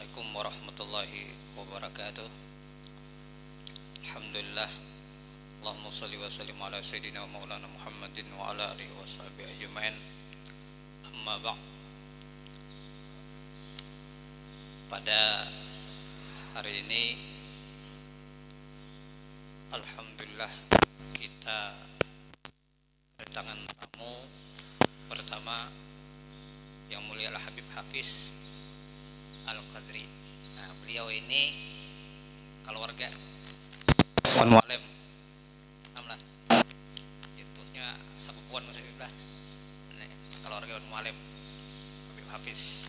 Assalamualaikum warahmatullahi wabarakatuh. Alhamdulillah. Allahumma shalli wa sallim ala sayyidina wa maulana Muhammadin wa ala alihi wa sahbihi ajma'in. Amma ba'd. Pada hari ini alhamdulillah kita kedatangan tamu pertama yang mulia Al-Habib Hafiz Al-Qadri. Nah, beliau ini keluarga Wan Mualim. Alhamdulillah. Itunya sabukuan maksudnya. Keluarga Wan Mualim Habib Hafiz.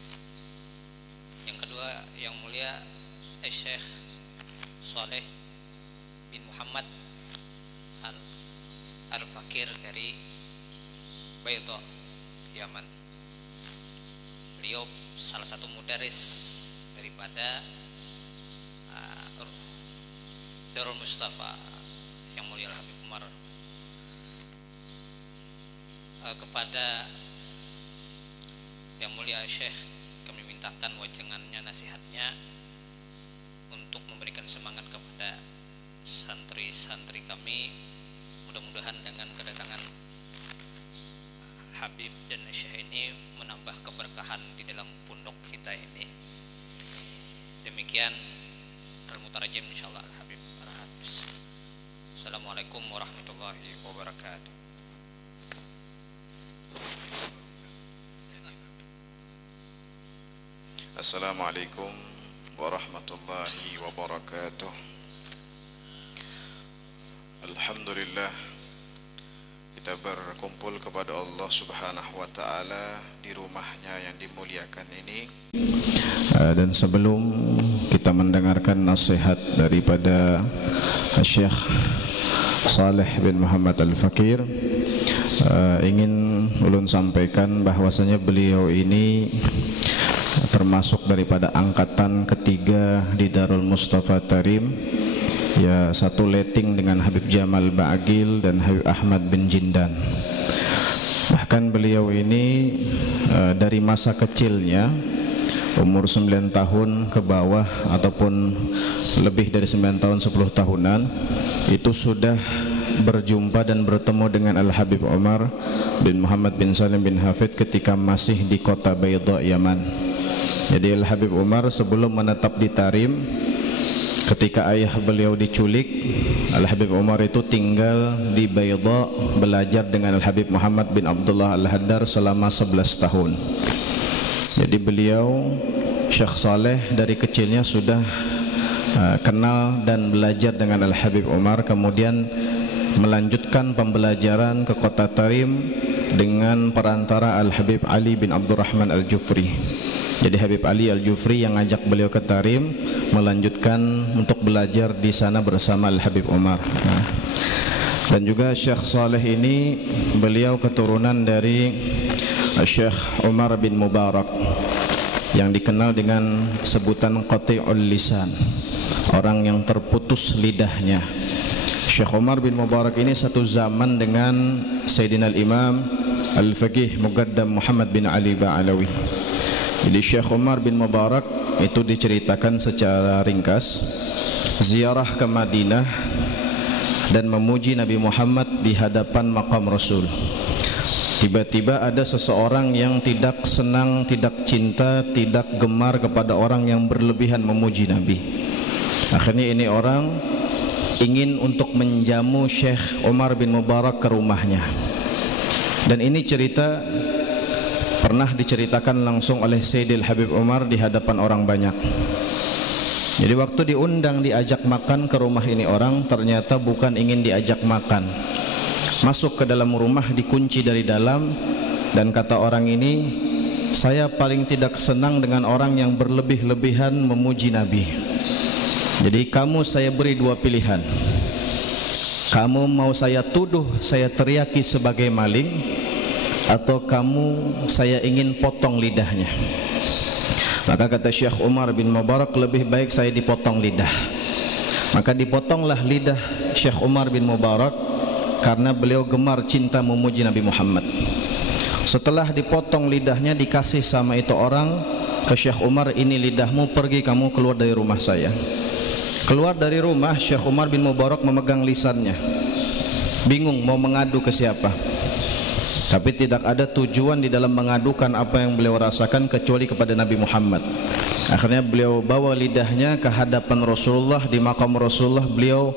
Yang kedua yang mulia Syekh Saleh bin Muhammad Al-Fakir dari Baydha, Yaman. Beliau salah satu mudaris daripada Darul Mustafa yang mulia Habib Umar. Kepada yang mulia Syekh kami mintakan wajangannya, nasihatnya untuk memberikan semangat kepada santri-santri kami. Mudah-mudahan dengan kedatangan Habib dan Syekh ini menambah keberkahan di dalam pondok kita ini. Demikian al-mutarajim insyaallah Al-Habib Al-Hafiz. Assalamualaikum warahmatullahi wabarakatuh. Assalamualaikum warahmatullahi wabarakatuh. Alhamdulillah, kita berkumpul kepada Allah Subhanahu wa Ta'ala di rumahnya yang dimuliakan ini. Dan sebelum kita mendengarkan nasihat daripada Syekh Saleh bin Muhammad Al-Fakir, ingin ulun sampaikan bahwasanya beliau ini termasuk daripada angkatan ketiga di Darul Mustafa Tarim, ya, satu letting dengan Habib Jamal Ba'agil dan Habib Ahmad bin Jindan. Bahkan beliau ini dari masa kecilnya, umur 9 tahun ke bawah ataupun lebih dari 9 tahun 10 tahunan, itu sudah berjumpa dan bertemu dengan Al-Habib Umar bin Muhammad bin Salim bin Hafid ketika masih di kota Baydha, Yaman. Jadi Al-Habib Umar sebelum menetap di Tarim, ketika ayah beliau diculik, Al-Habib Umar itu tinggal di Baydha belajar dengan Al-Habib Muhammad bin Abdullah Al-Haddar selama 11 tahun. Jadi beliau Syekh Saleh dari kecilnya sudah kenal dan belajar dengan Al-Habib Umar, kemudian melanjutkan pembelajaran ke kota Tarim dengan perantara Al-Habib Ali bin Abdurrahman Al-Jufri. Jadi Habib Ali Al-Jufri yang ngajak beliau ke Tarim melanjutkan untuk belajar di sana bersama Al-Habib Umar. Dan juga Syekh Saleh ini beliau keturunan dari Syekh Umar bin Mubarak yang dikenal dengan sebutan Qati'ul Lisan, orang yang terputus lidahnya. Syekh Umar bin Mubarak ini satu zaman dengan Sayyidina Al-Imam Al-Faqih Muqaddam Muhammad bin Ali Ba'alawi. Jadi Syekh Umar bin Mubarak itu diceritakan secara ringkas ziarah ke Madinah dan memuji Nabi Muhammad di hadapan makam Rasul. Tiba-tiba ada seseorang yang tidak senang, tidak cinta, tidak gemar kepada orang yang berlebihan memuji Nabi. Akhirnya ini orang ingin untuk menjamu Syekh Umar bin Mubarak ke rumahnya. Dan ini cerita pernah diceritakan langsung oleh Sayyidil Habib Umar di hadapan orang banyak. Jadi waktu diundang diajak makan ke rumah ini orang, ternyata bukan ingin diajak makan. Masuk ke dalam rumah dikunci dari dalam, dan kata orang ini, saya paling tidak senang dengan orang yang berlebih-lebihan memuji Nabi. Jadi kamu saya beri dua pilihan. Kamu mau saya tuduh, saya teriaki sebagai maling, atau kamu saya ingin potong lidahnya. Maka kata Syekh Umar bin Mubarak, lebih baik saya dipotong lidah. Maka dipotonglah lidah Syekh Umar bin Mubarak karena beliau gemar cinta memuji Nabi Muhammad. Setelah dipotong lidahnya, dikasih sama itu orang, ke Syekh Umar, ini lidahmu, pergi kamu keluar dari rumah saya. Keluar dari rumah, Syekh Umar bin Mubarak memegang lisannya, bingung mau mengadu ke siapa, tapi tidak ada tujuan di dalam mengadukan apa yang beliau rasakan kecuali kepada Nabi Muhammad. Akhirnya beliau bawa lidahnya ke hadapan Rasulullah, di makam Rasulullah beliau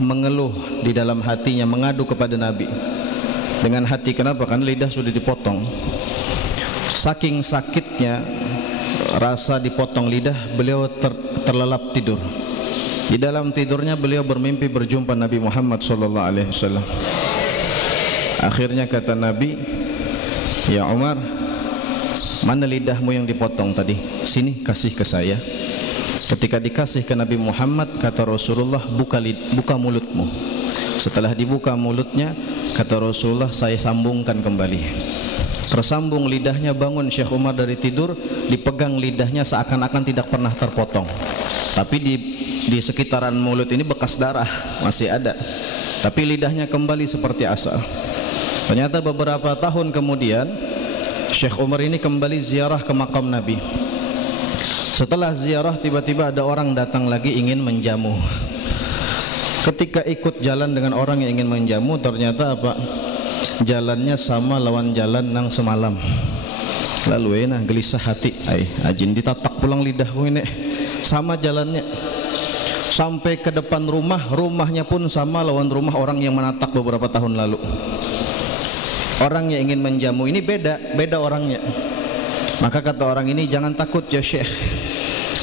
mengeluh di dalam hatinya, mengadu kepada Nabi dengan hati. Kenapa? Karena lidah sudah dipotong. Saking sakitnya rasa dipotong lidah, beliau terlelap tidur. Di dalam tidurnya beliau bermimpi berjumpa Nabi Muhammad SAW. Akhirnya kata Nabi, ya Umar, mana lidahmu yang dipotong tadi? Sini, kasih ke saya. Ketika dikasih ke Nabi Muhammad, kata Rasulullah, buka mulutmu. Setelah dibuka mulutnya, kata Rasulullah, saya sambungkan kembali. Tersambung lidahnya, bangun Syekh Umar dari tidur, dipegang lidahnya seakan-akan tidak pernah terpotong. Tapi di sekitaran mulut ini bekas darah masih ada, tapi lidahnya kembali seperti asal. Ternyata beberapa tahun kemudian Syekh Umar ini kembali ziarah ke makam Nabi. Setelah ziarah, tiba-tiba ada orang datang lagi ingin menjamu. Ketika ikut jalan dengan orang yang ingin menjamu, ternyata apa? Jalannya sama lawan jalan nang semalam. Lalu enak gelisah hati, ajin ditatak pulang lidahku ini, sama jalannya. Sampai ke depan rumah, rumahnya pun sama lawan rumah orang yang menatak beberapa tahun lalu. Orang yang ingin menjamu ini beda orangnya. Maka kata orang ini, jangan takut ya Syekh,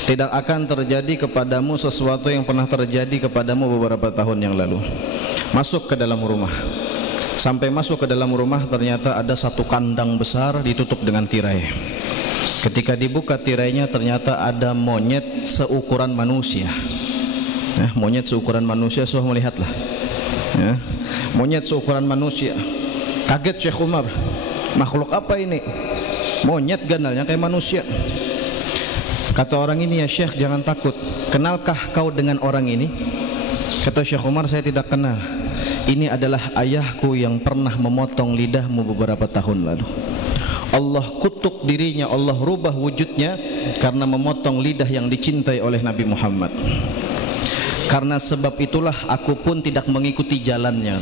tidak akan terjadi kepadamu sesuatu yang pernah terjadi kepadamu beberapa tahun yang lalu. Masuk ke dalam rumah. Sampai masuk ke dalam rumah, ternyata ada satu kandang besar ditutup dengan tirai. Ketika dibuka tirainya, ternyata ada monyet seukuran manusia. Monyet seukuran manusia, sudah melihatlah. Monyet seukuran manusia. Kaget Syekh Umar, makhluk apa ini? Monyet ganalnya kayak manusia. Kata orang ini, ya Syekh, jangan takut. Kenalkah kau dengan orang ini? Kata Syekh Umar, saya tidak kenal. Ini adalah ayahku yang pernah memotong lidahmu beberapa tahun lalu. Allah kutuk dirinya, Allah rubah wujudnya karena memotong lidah yang dicintai oleh Nabi Muhammad. Karena sebab itulah aku pun tidak mengikuti jalannya.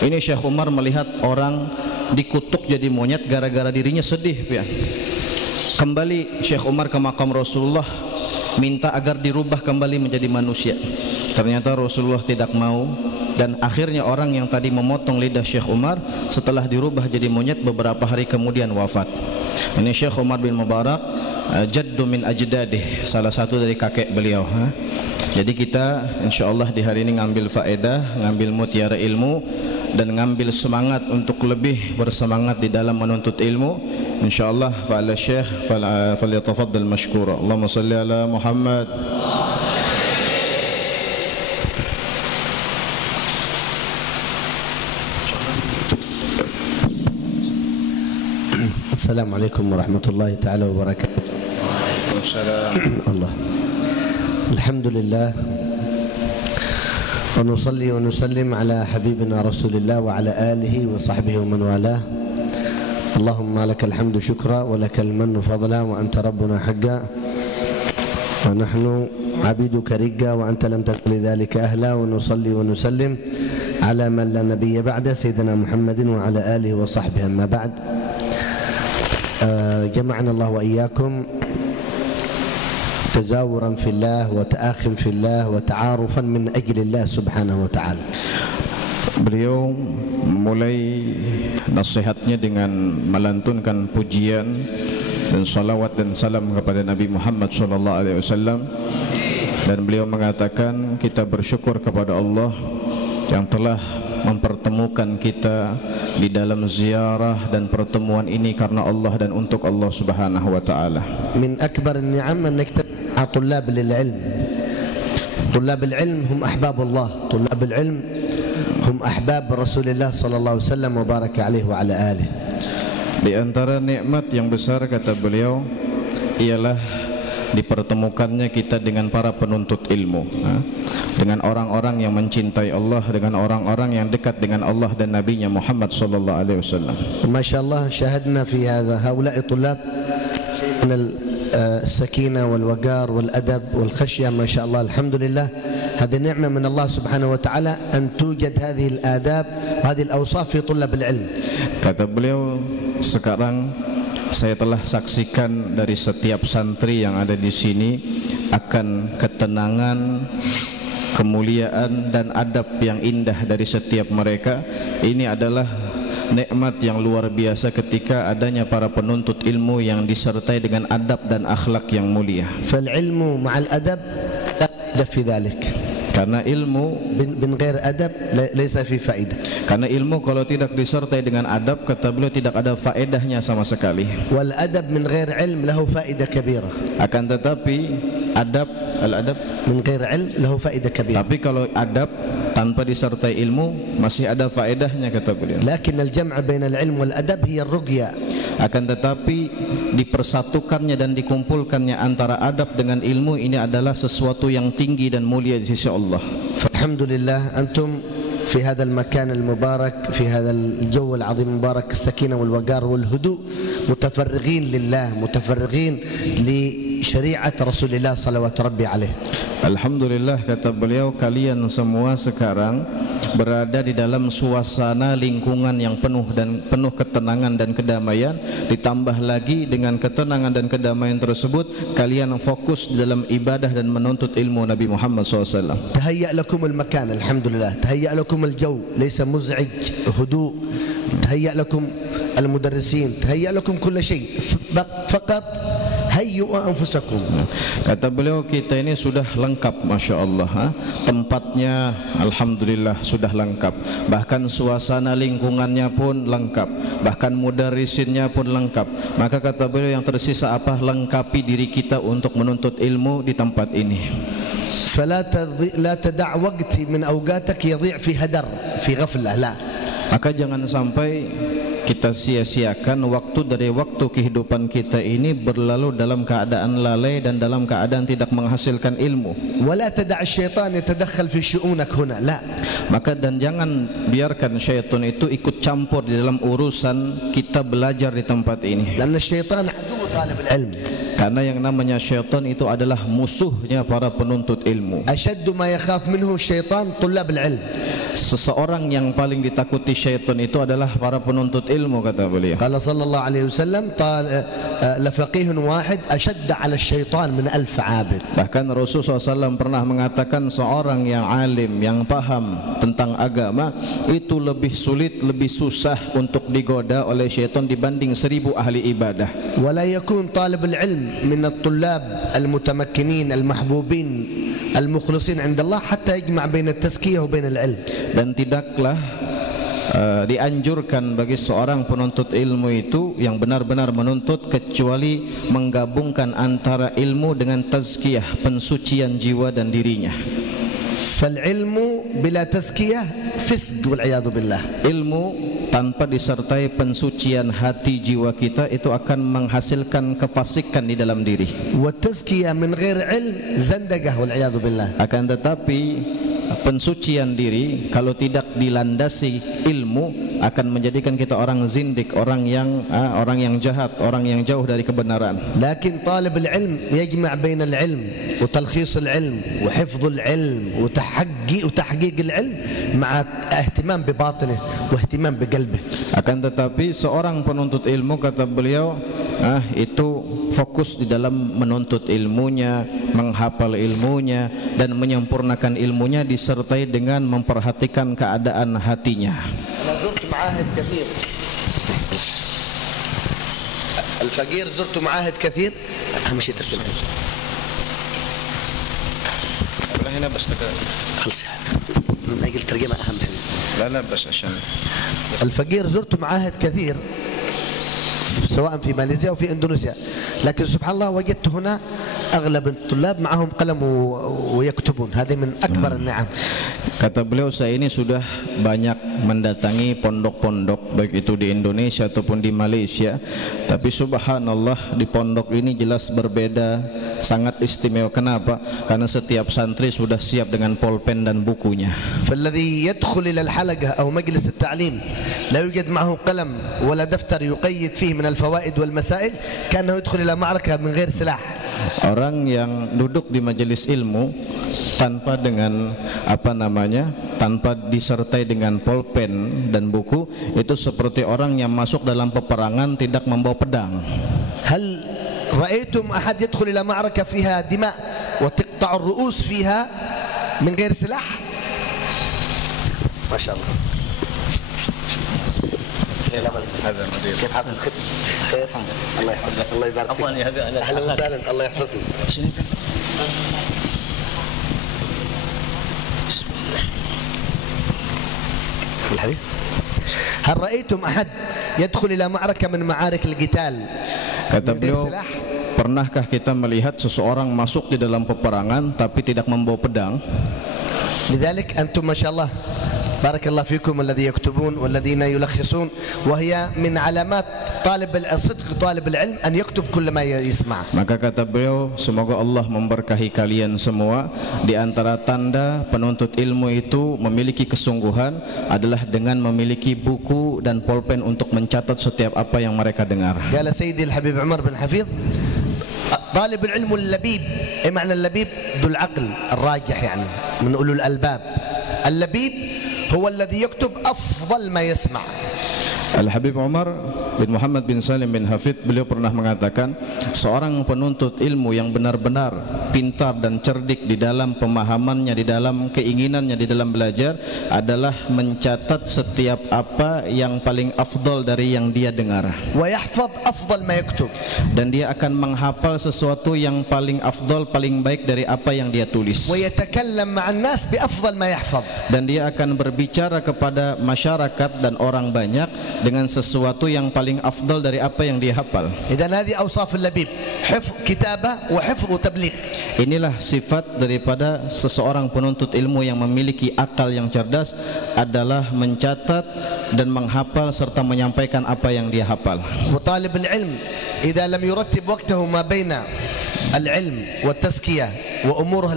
Ini Syekh Umar melihat orang dikutuk jadi monyet gara-gara dirinya sedih ya. Kembali Syekh Umar ke makam Rasulullah, minta agar dirubah kembali menjadi manusia. Ternyata Rasulullah tidak mau, dan akhirnya orang yang tadi memotong lidah Syekh Umar setelah dirubah jadi monyet beberapa hari kemudian wafat. Ini Syekh Umar bin Mubarak, jaddu min ajdadih, salah satu dari kakek beliau. Jadi kita insyaallah di hari ini ngambil faedah, ngambil mutiara ilmu, dan ngambil semangat untuk lebih bersemangat di dalam menuntut ilmu. Insyaallah fa'ala syekh falyatafaddal mashkura. Allahumma salli ala Muhammad. Assalamualaikum warahmatullahi taala wabarakatuh. Waalaikumsalam. Allah. Alhamdulillah. Wa nusalli wa nusallim ala habibina Rasulillah wa ala alihi wa sahbihi wa man walah. Allahumma lakal hamdu syukra wa lakal mannu fadla wa anta rabbuna haqqa wa nahnu abiduka rigga wa anta lam takul lidhalika ahla. Wa nusalli wa nusallim ala man la nabiyya ba'da sayyidina Muhammadin wa ala alihi wa sahbihi. Amma ba'd. جمعنا الله وإياكم تزاورا في الله وتآخٍ في الله وتعارفا من أجل الله سبحانه وتعالى. Beliau mulai nasihatnya dengan melantunkan pujian dan salawat dan salam kepada Nabi Muhammad SAW, dan beliau mengatakan kita bersyukur kepada Allah yang telah mempertemukan kita di dalam ziarah dan pertemuan ini karena Allah dan untuk Allah Subhanahu wa taala. Min akbar an-ni'am an naktab طلاب للعلم. طلاب العلم هم أحباب الله. طلاب العلم هم أحباب رسول الله صلى الله عليه وسلم وبارك عليه وعلى آله. Di antara nikmat yang besar kata beliau ialah dipertemukannya kita dengan para penuntut ilmu, dengan orang-orang yang mencintai Allah, dengan orang-orang yang dekat dengan Allah dan Nabi-Nya Muhammad sallallahu alaihi wasallam. ما شاء الله شاهدنا في هؤلاء الطلاب من السكينة والوقار والأدب والخشية ما شاء الله الحمد لله. هذه نعمة من الله سبحانه وتعالى أن توجد هذه الآداب وهذه الأوصاف في طلاب العلم. Kata beliau, sekarang saya telah saksikan dari setiap santri yang ada di sini akan ketenangan, kemuliaan dan adab yang indah dari setiap mereka. Ini adalah nikmat yang luar biasa ketika adanya para penuntut ilmu yang disertai dengan adab dan akhlak yang mulia. فالعلم مع الأدب لا فائدة في ذلك. Karena ilmu من غير أدب ليس في فائدة. Karena ilmu kalau tidak disertai dengan adab, kata beliau, tidak ada faedahnya sama sekali. والأدب من غير علم له فائدة كبيرة. Akan tetapi adab, al-adab من غير علم له فائدة كبيرة. Tapi kalau adab tanpa disertai ilmu masih ada faedahnya, kata beliau. لكن الجمع بين العلم والأدب هي الرقية. Akan tetapi dipersatukannya dan dikumpulkannya antara adab dengan ilmu ini adalah sesuatu yang tinggi dan mulia di sisi Allah. فالحمد لله أنتم في هذا المكان المبارك في هذا الجو العظيم المبارك السكينة والوقار والهدوء متفرغين لله متفرغين لشريعة رسول الله صلوات ربي عليه. Alhamdulillah, kata beliau, kalian semua sekarang berada di dalam suasana lingkungan yang penuh ketenangan dan kedamaian. Ditambah lagi dengan ketenangan dan kedamaian tersebut, kalian fokus dalam ibadah dan menuntut ilmu Nabi Muhammad SAW. تهيأ لكم المكان الحمد لله، تهيأ لكم الجو ليس مزعج، هدوء، تهيأ لكم المدرسين، تهيأ لكم كل شيء، فقط هيئوا أنفسكم. Kata beliau, kita ini sudah lengkap, Masya Allah. Tempatnya Alhamdulillah sudah lengkap, bahkan suasana lingkungannya pun lengkap, bahkan mudarrisinnya pun lengkap. Maka kata beliau, yang tersisa apa? Lengkapi diri kita untuk menuntut ilmu di tempat ini. فلا تدع وقت من أوقاتك يضيع في هدر في غفلة. لا. Maka jangan sampai kita sia-siakan waktu dari waktu kehidupan kita ini berlalu dalam keadaan lalai dan dalam keadaan tidak menghasilkan ilmu. ولا تدع الشيطان يتدخل في شؤونك هنا. لا. Maka dan jangan biarkan syaitan itu ikut campur di dalam urusan kita belajar di tempat ini. لأن الشيطان عدو طالب العلم. Karena yang namanya syaitan itu adalah musuhnya para penuntut ilmu. أشد ما يخاف منه الشيطان طلاب العلم. Seseorang yang paling ditakuti syaitan itu adalah para penuntut ilmu, kata beliau. قال صلى الله عليه وسلم لفقيه واحد أشد على الشيطان من 1000 عابد. Bahkan Rasulullah SAW pernah mengatakan seorang yang alim, yang paham tentang agama itu lebih sulit, lebih susah untuk digoda oleh syaitan dibanding 1000 ahli ibadah. ولا يكون طالب العلم من الطلاب المتمكنين المحبوبين المخلصين عند الله حتى يجمع بين التزكية وبين العلم. Dan tidaklah dianjurkan bagi seorang penuntut ilmu itu yang benar-benar menuntut kecuali menggabungkan antara ilmu dengan tazkiyah, pensucian jiwa dan dirinya. فالعلم بلا تزكية فسق والعياذ بالله. Ilmu tanpa disertai pensucian hati jiwa kita itu akan menghasilkan kefasikan di dalam diri. والتزكية من غير علم زندقة والعياذ بالله. Akan tetapi pensucian diri kalau tidak dilandasi ilmu akan menjadikan kita orang zindik, orang yang jahat, orang yang jauh dari kebenaran. لكن طالب العلم يجمع بين العلم وتلخيص العلم وحفظ العلم وتحقيق العلم مع اهتمام بباطنه واهتمام بقلبه. Akan tetapi seorang penuntut ilmu, kata beliau, itu fokus di dalam menuntut ilmunya, menghafal ilmunya dan menyempurnakan ilmunya disertai dengan memperhatikan keadaan hatinya. أنا زرت معاهد كثير. الفقير زرت معاهد كثير. أهم شيء ترجمة. هنا بس خلص. نقل ترجمة أهم. لا بس عشان الفقير زرت معاهد كثير سواء في ماليزيا أو في إندونيسيا، لكن سبحان الله وجدت هنا أغلب الطلاب معهم قلم ويكتبون. هذه من أكبر النعم. Kata beliau, saya ini sudah banyak mendatangi pondok-pondok baik itu di Indonesia ataupun di Malaysia, tapi subhanallah di pondok ini jelas berbeda, sangat istimewa. Kenapa? Karena setiap santri sudah siap dengan pulpen dan bukunya. فالذي يدخل إلى الحلقة أو مجلس التعليم لا يوجد معه قلم ولا دفتر يقيد فيه من الفوائد والمسائل كأنه يدخل إلى معركة من غير سلاح. Orang yang duduk di majelis ilmu tanpa dengan tanpa disertai dengan pulpen dan buku, itu seperti orang yang masuk dalam peperangan tidak membawa pedang. هل رأيتم أحد يدخل إلى معركة فيها دماء وتقطع الرؤوس فيها من غير سلاح؟ ما شاء الله. هذا مدير. كيف حالك؟ خير. الله يحفظك. الله يبارك فيك. أهلا وسهلا. الله يحفظك. الحبيب. هل رأيتم أحد يدخل إلى معركة من معارك القتال Kata من غير beliau, سلاح؟ pernahkah kita melihat seseorang masuk di dalam peperangan tapi tidak membawa pedang? لذلك أنتم ما شاء الله بارك الله فيكم الذي يكتبون والذين يلخصون، وهي من علامات صدق طالب العلم أن يكتب كل ما يسمع. Maka kata beliau, semoga Allah memberkahi kalian semua. Di antara tanda penuntut ilmu itu memiliki kesungguhan adalah dengan memiliki buku dan pulpen untuk mencatat setiap apa yang mereka dengar. قال سيدي الحبيب عمر بن حفيظ طالب العلم اللبيب، أي معنى اللبيب ذو العقل الراجح، يعني من أولو الألباب. اللبيب هو الذي يكتب أفضل ما يسمع. Al-Habib Umar bin Muhammad bin Salim bin Hafid, beliau pernah mengatakan, seorang penuntut ilmu yang benar-benar pintar dan cerdik di dalam pemahamannya, di dalam keinginannya, di dalam belajar adalah mencatat setiap apa yang paling afdal dari yang dia dengar. ويحفظ أفضل ما يكتب. Dan dia akan menghafal sesuatu yang paling afdal, paling baik dari apa yang dia tulis. ويتكلم مع الناس بأفضل ما يحفظ. Dan dia akan berbicara kepada masyarakat dan orang banyak dengan sesuatu yang paling afdal dari apa yang dia hafal. إذن هذه أوصاف اللبيب، حفظ كتابة وحفظ وتبليغ. Inilah sifat daripada seseorang penuntut ilmu yang memiliki akal yang cerdas, adalah mencatat dan menghafal serta menyampaikan apa yang dia hafal. وطالب العلم إذا لم يرتب وقته ما بين العلم والتزكية وأموره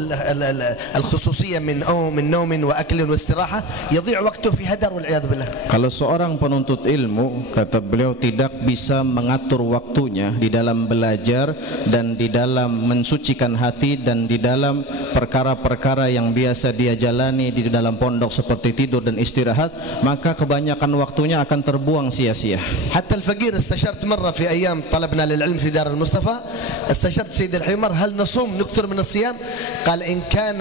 الخصوصية من نوم وأكل واستراحة يضيع وقته في هدر والعياذ بالله. Kalau seorang penuntut ilmu, kata beliau, tidak bisa mengatur waktunya di dalam belajar dan di dalam mensucikan hati dan di dalam perkara-perkara yang biasa dia jalani di dalam pondok seperti tidur dan istirahat, maka kebanyakan waktunya akan terbuang sia-sia. حتى الفقير استشرت مرة في أيام طلبنا للعلم في دار المصطفى، استشرت سيد الحمر هل نصوم نكثر من الصيام؟ قال إن كان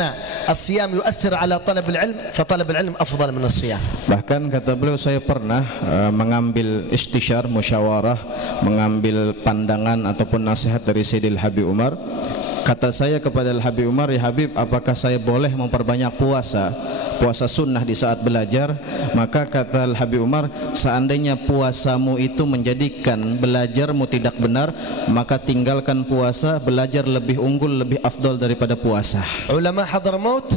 الصيام يؤثر على طلب العلم فطلب العلم أفضل من الصيام. Bahkan kata beliau, saya pernah mengambil istisyar, musyawarah, mengambil pandangan ataupun nasihat dari Sayyidil Habib Umar. Kata saya kepada Al-Habib Umar, ya Habib, apakah saya boleh memperbanyak puasa sunnah di saat belajar? Maka kata Al-Habib Umar, seandainya puasamu itu menjadikan belajarmu tidak benar, maka tinggalkan puasa, belajar lebih unggul, lebih afdal daripada puasa. Ulama Hadramaut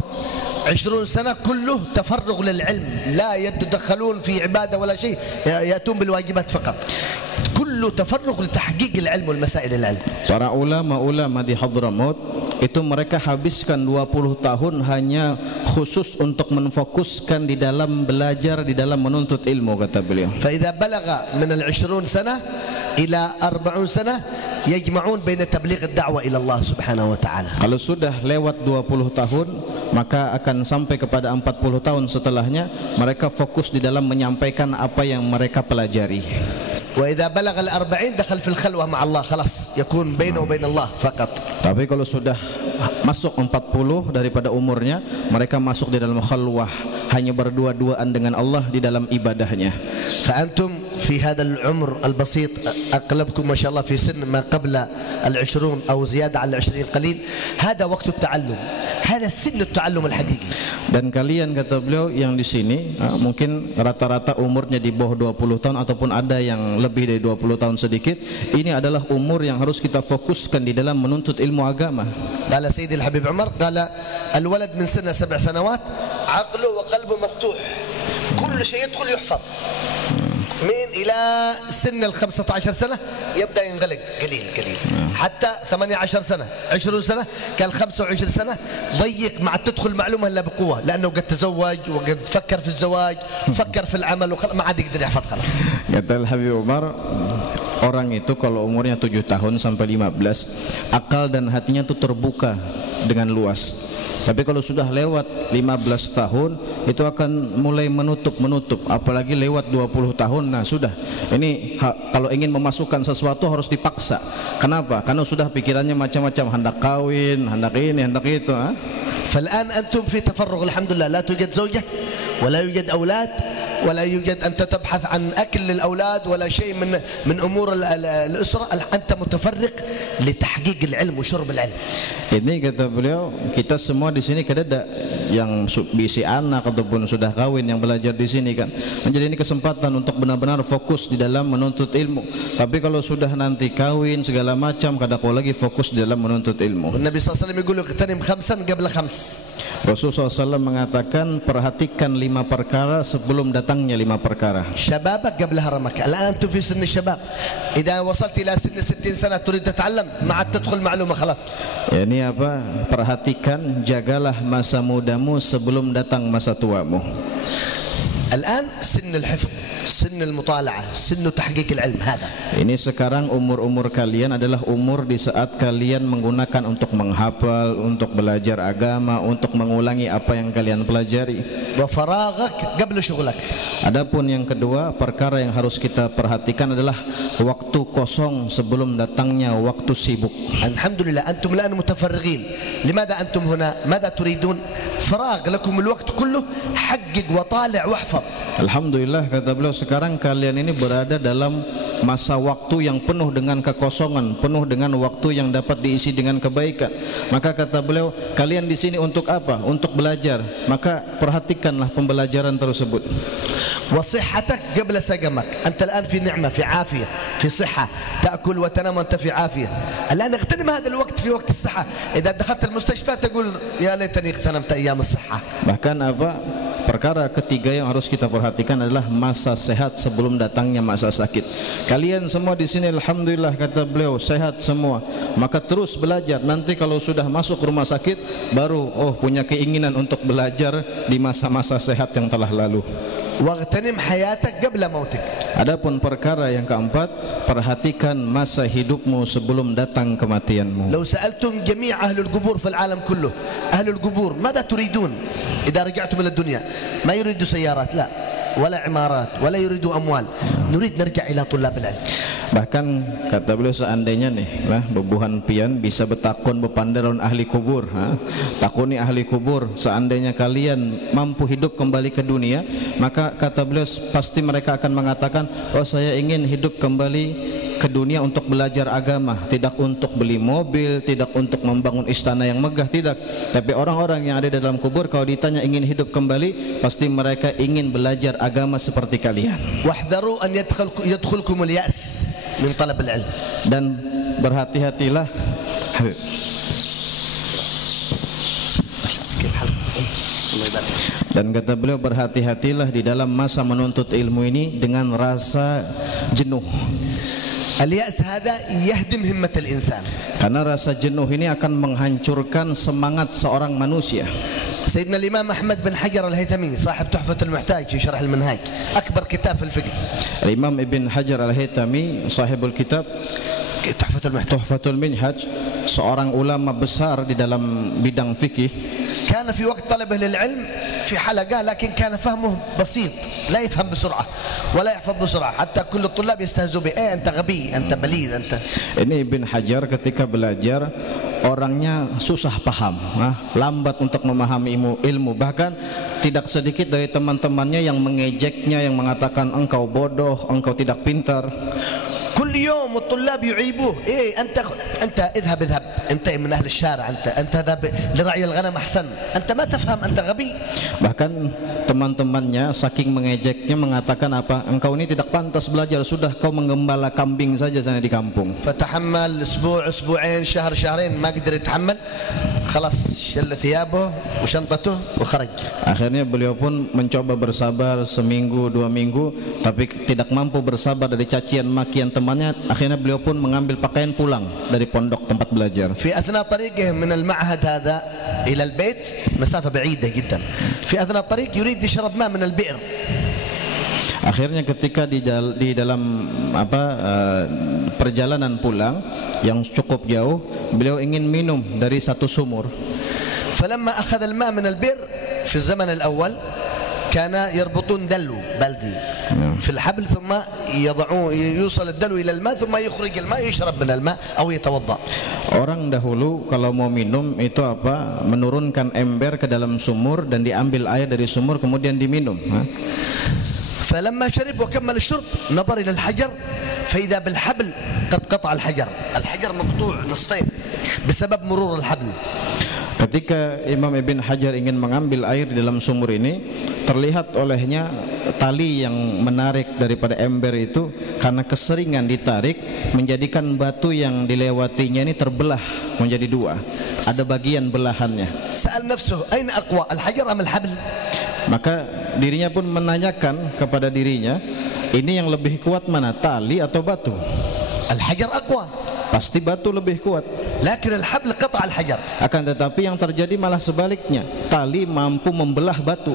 20 سنة كله تفرغ للعلم، لا يتدخلون في عبادة ولا شيء، يأتون بالواجبات فقط، كله تفرغ لتحقيق العلم والمسائل العلم. Para ulama-ulama di Hadramaut itu mereka habiskan 20 tahun hanya khusus untuk menfokuskan di dalam belajar, di dalam menuntut ilmu, kata beliau. فإذا بلغ من 20 سنة إلى 40 سنة يجمعون بين تبليغ الدعوة إلى الله سبحانه وتعالى. Kalau sudah lewat 20 tahun, maka akan sampai kepada 40 tahun setelahnya mereka fokus di dalam menyampaikan apa yang mereka pelajari. وإذا بلغ 40 دخل في الخلوة مع الله، خلاص يكون بينه وبين الله فقط. Tapi kalau sudah masuk 40 daripada umurnya, mereka masuk di dalam khalwah, hanya berdua-duaan dengan Allah di dalam ibadahnya. فأنتم في هذا العمر البسيط أغلبكم ما شاء الله في سن ما قبل 20 أو زيادة على 20 قليل، هذا وقت التعلم، هذا سن التعلم الحقيقي. Dan kalian, kata beliau, yang di sini mungkin rata-rata umurnya di bawah 20 tahun ataupun ada yang yang lebih dari 20 tahun sedikit, ini adalah umur yang harus kita fokuskan di dalam menuntut ilmu agama. قال سيدي الحبيب عمر قال الولد من سن 7 سنوات عقله وقلبه مفتوح كل شيء يدخل يحفظ من إلى سن 15 سنة يبدأ ينغلق قليل حتى 18 سنة 20 سنة قال 25 سنة ضيق مع تدخل معلومة إلا بقوة لأنه قد تزوج وقد فكر في الزواج فكر في العمل ما عاد يقدر يحفظ خلاص. Kata Habib Umar, orang itu kalau umurnya 7 tahun sampai 15, akal dan hatinya itu terbuka dengan luas. Tapi kalau sudah lewat 15 tahun itu akan mulai menutup, apalagi lewat 20 tahun, nah sudah. Ini kalau ingin memasukkan sesuatu harus dipaksa. Kenapa? Karena sudah pikirannya macam-macam, hendak kawin, hendak ini, hendak itu. فالآن أنتم في تفرغ الحمد لله، لا توجد زوجة ولا يوجد أولاد ولا يوجد أنت تبحث عن أكل للأولاد ولا شيء من أمور الأسرة، أنت متفرغ لتحقيق العلم وشرب العلم. Ini kata beliau, kita semua di sini kada yang bisi anak ataupun sudah kawin yang belajar di sini kan. Jadi ini kesempatan untuk benar-benar fokus di dalam menuntut ilmu. Tapi kalau sudah nanti kawin segala macam, kada kau lagi fokus di dalam menuntut ilmu. Nabi SAW يقول اغتنم 5 قبل 5. Rasulullah SAW mengatakan perhatikan 5 perkara sebelum datangnya 5 perkara. شبابك قبل هرمك. الآن أنتم في سن الشباب. إذا وصلت إلى سن 60 سنة تريد تتعلم ما عاد تدخل معلومة خلاص. Ya, ini apa? Perhatikan, jagalah masa mudamu sebelum datang masa tuamu. الآن سن الحفظ، سن المطالعة، سن تحقيق العلم هذا. Ini sekarang umur-umur kalian adalah umur di saat kalian menggunakan untuk menghafal, untuk belajar agama, untuk mengulangi apa yang kalian pelajari. وفراغك قبل شغلك. Adapun yang kedua, perkara yang harus kita perhatikan adalah waktu kosong sebelum datangnya waktu sibuk. Alhamdulillah antum الآن متفرغين. لماذا أنتم هنا؟ ماذا تريدون؟ فراغ لكم الوقت كله حقق وطالع واحفظ. Alhamdulillah, kata beliau, sekarang kalian ini berada dalam masa waktu yang penuh dengan kekosongan, penuh dengan waktu yang dapat diisi dengan kebaikan. Maka kata beliau, kalian di sini untuk apa? Untuk belajar. Maka perhatikanlah pembelajaran tersebut. وصحتك قبل سقمك. أنت الآن في نعمة، في عافية، في صحة، تأكل وتنام وأنت في عافية. الآن اغتنم هذا الوقت في وقت الصحة. إذا دخلت المستشفى تقول يا ليتني اغتنمت أيام الصحة. Bahkan apa? Perkara ketiga yang harus kita perhatikan adalah masa sehat sebelum datangnya masa sakit. Kalian semua di sini alhamdulillah, kata beliau, sehat semua. Maka terus belajar. Nanti kalau sudah masuk rumah sakit baru punya keinginan untuk belajar di masa-masa sehat yang telah lalu. واغتنم حياتك قبل موتك. Adapun perkara yang keempat, perhatikan masa hidupmu sebelum datang kematianmu. لو سألتم جميع أهل القبور في العالم كله، أهل القبور ماذا تريدون إذا رجعتم إلى الدنيا؟ ما يريدوا سيارات، لا، ولا عمارات، ولا يريدوا أموال. نريد نرجع إلى طلاب العلم. Bahkan kata beliau, seandainya nih bebuhan pian bisa betakon bepandaron ahli kubur, takuni ahli kubur, seandainya kalian mampu hidup kembali ke dunia, maka kata beliau pasti mereka akan mengatakan, saya ingin hidup kembali ke dunia untuk belajar agama, tidak untuk beli mobil, tidak untuk membangun istana yang megah, tidak. Tapi orang-orang yang ada dalam kubur kalau ditanya ingin hidup kembali, pasti mereka ingin belajar agama seperti kalian. واحذروا أن يدخلكم اليأس من طلب العلم. Dan berhati-hatilah. Dan kata beliau, berhati-hatilah di dalam masa menuntut ilmu ini dengan rasa jenuh. اليأس هذا يهدم همة الإنسان. Karena rasa jenuh ini akan menghancurkan semangat seorang manusia. سيدنا الإمام أحمد بن حجر الهيثمي صاحب تحفة المحتاج في شرح المنهاج، أكبر كتاب في الفقه. الإمام ابن حجر الهيثمي صاحب الكتاب Tuhfatul Minhaj, seorang ulama besar di dalam bidang fikih. كان في وقت طلبه للعلم في حلقة لكن كان فهمه بسيط، لا يفهم بسرعة ولا يحفظ بسرعة، حتى كل الطلاب يستهزئوا به، أنت غبي، أنت بليد، أنت. Ini Ibn Hajar ketika belajar orangnya susah paham, lambat untuk memahami ilmu. Bahkan tidak sedikit dari teman-temannya yang mengejeknya, yang mengatakan engkau bodoh, engkau tidak pintar. كل يوم الطلاب يعيبوه، أنت اذهب أنت من أهل الشارع، أنت هذا لرعي الغنم أحسن، أنت ما تفهم، أنت غبي. Bahkan teman-temannya saking mengejeknya mengatakan apa, engkau ini tidak pantas belajar, sudah kau menggembala kambing saja sana di kampung. فتحمل أسبوع أسبوعين شهر شهرين ما قدر يتحمل، خلاص شل ثيابه وشنطته وخرج. Akhirnya beliau pun mencoba bersabar seminggu 2 minggu, tapi tidak mampu bersabar dari cacian makian temannya. Akhirnya beliau pun mengambil pakaian pulang dari pondok tempat belajar. في أثناء طريقه من المعهد هذا إلى البيت مسافة بعيدة جدا، في أثناء الطريق يريد يشرب ماء من البئر. Akhirnya ketika di dalam perjalanan pulang yang cukup jauh, beliau ingin minum dari satu sumur. فلما أخذ الماء من البئر في الزمن الأول كان يربطون دلو بلدي في الحبل، ثم يوصل الدلو إلى الماء ثم يخرج الماء يشرب من الماء أو يتوضأ. Orang dahulu kalau mau minum itu menurunkan ember ke dalam sumur dan diambil air dari sumur kemudian diminum. فلما شرب وكمل الشرب نظر إلى الحجر فإذا بالحبل قد قطع الحجر مقطوع نصفين بسبب مرور الحبل. Ketika Imam Ibn Hajar ingin mengambil air di dalam sumur ini, terlihat olehnya tali yang menarik daripada ember itu karena keseringan ditarik menjadikan batu yang dilewatinya ini terbelah menjadi 2. Ada bagian belahannya. سأل نفسه أين أقوى الحجر أم الحبل؟ Maka dirinya pun menanyakan kepada dirinya, ini yang lebih kuat mana, tali atau batu? الحجر أقوى. Pasti batu lebih kuat. لكن الحبل قطع الحجر. Akan tetapi yang terjadi malah sebaliknya, tali mampu membelah batu.